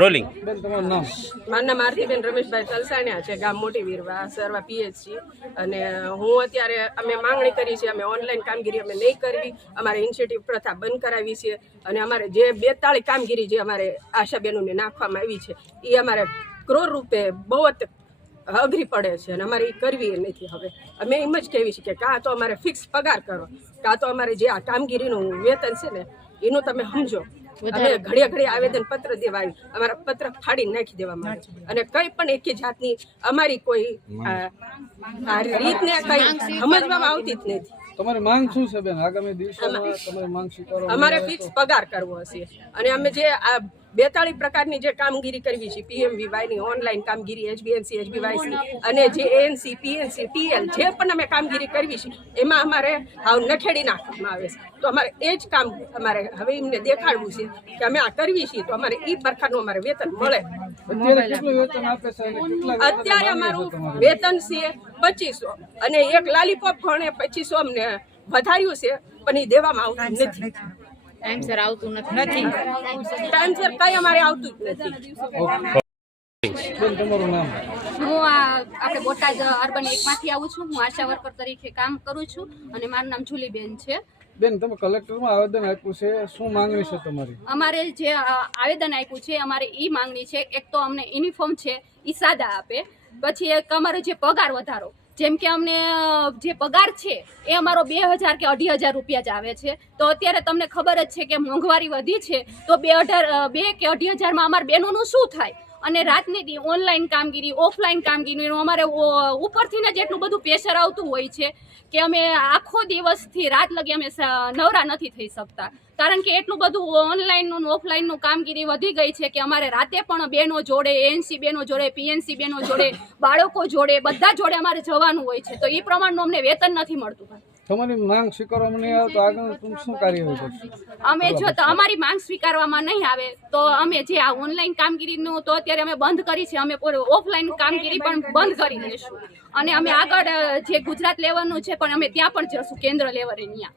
Rolling. મારું નામ આરતીબેન રમેશભાઈ તલસાણિયા છે, ગામ મોટી વીરવા, સરવા પીએચસી. અને હું અત્યારે અમે માંગણી કરી છે, અમે ઓનલાઈન કામગીરી અમે નહીં કરવી, અમારે ઇનિશિયેટિવ પ્રથા બંધ કરાવી છે. અને અમારે જે 42 કામગીરી જે અમારે આશાબેનોને નાખવામાં આવી છે એ અમારે કરોડ રૂપે બહુ જ અઘરી પડે છે અને અમારે એ કરવી નથી. હવે અમે એમ જ કહેવી છે કે કાં તો અમારે ફિક્સ પગાર કરો, કાં તો અમારે જે આ કામગીરીનું વેતન છે ને એનું તમે સમજો. અમે ઘડીએ આવેદન પત્ર દેવા આવી, અમારા પત્ર ફાડીને નાખી દેવામાં આવે છે અને કઈ પણ એક જાતની અમારી કોઈ રીતને કઈ સમજવામાં આવતી જ નથી. તમારી માંગ શું છે બેન? આગામી દિવસોમાં તમારી માંગ સ્વીકારવા અમારે ફિક્સ પગાર કરવો હશે અને અમે જે આ 42 પ્રકારની જે કામગીરી કરવી છે, PMVY ની ઓનલાઈન કામગીરી, HBNC, HBYC અને જે ANC, PNC, TL જે પણ અમે કામગીરી કરવી છે એમાં અમારે હાવ નખેડી નાખવામાં આવે છે. તો અમારે એ જ કામ અમારે હવે એમને દેખાડવું છે કે અમે આ કરવી છીએ તો અમારે એ પ્રકારનું અમારે વેતન મળે. અત્યારે અમારું વેતન છે 2500 અને એક લાલીપોપ ઘણે 2500 અમને વધાર્યું છે પણ એ દેવામાં આવતું નથી. ટાઈમસર આવતું નથી. ટાઈમસર કઈ અમારે આવતું જ નથી. તમારું નામ? હું આપણે બોટાદ અર્બન 1 માંથી આવું છું. હું આશા વર્કર તરીકે કામ કરું છું અને મારું નામ જુલીબેન છે. બેન, તમે કલેક્ટરમાં આવેદન આપ્યું છે, શું માંગણી છે તમારી? અમારે જે આવેદન આપ્યું છે અમારે એ માંગણી છે, એક તો અમને યુનિફોર્મ છે એ સાદા આપે, પછી એક અમારો જે પગાર વધારો, જેમ કે અમને જે પગાર છે એ અમારો 2000 કે 2500 રૂપિયા જ આવે છે. તો અત્યારે તમને ખબર જ છે કે મોંઘવારી વધી છે, તો 2 કે 2500માં અમારા બહેનોનું શું થાય? અને રાતની ઓનલાઈન કામગીરી, ઓફલાઈન કામગીરીનું અમારે ઉપરથી ને જેટલું બધું પ્રેશર આવતું હોય છે કે અમે આખો દિવસથી રાત લગી અમે નવરા નથી થઈ શકતા, કારણ કે એટલું બધું ઓનલાઈનનું ઓફલાઈનનું કામગીરી વધી ગઈ છે કે અમારે રાતે પણ બહેનો જોડે, ANC બહેનો જોડે, PNC બહેનો જોડે, બાળકો જોડે, બધા જોડે અમારે જવાનું હોય છે. તો એ પ્રમાણનું અમને વેતન નથી મળતું. તમારી માંગ સ્વીકારવામાં નહીં આવે તો આગળ તમે શું કાર્યવાહી કરશો? અમે જો તો અમારી માંગ સ્વીકારવામાં નહીં આવે તો અમે જે આ ઓનલાઈન કામગીરીનું તો અત્યારે અમે બંધ કરી છે, અમે ઓફલાઈન કામગીરી પણ બંધ કરી દઈશું અને અમે આગળ જે ગુજરાત લેવલનું છે પણ અમે ત્યાં પણ જશું, કેન્દ્ર લેવલે ત્યાં.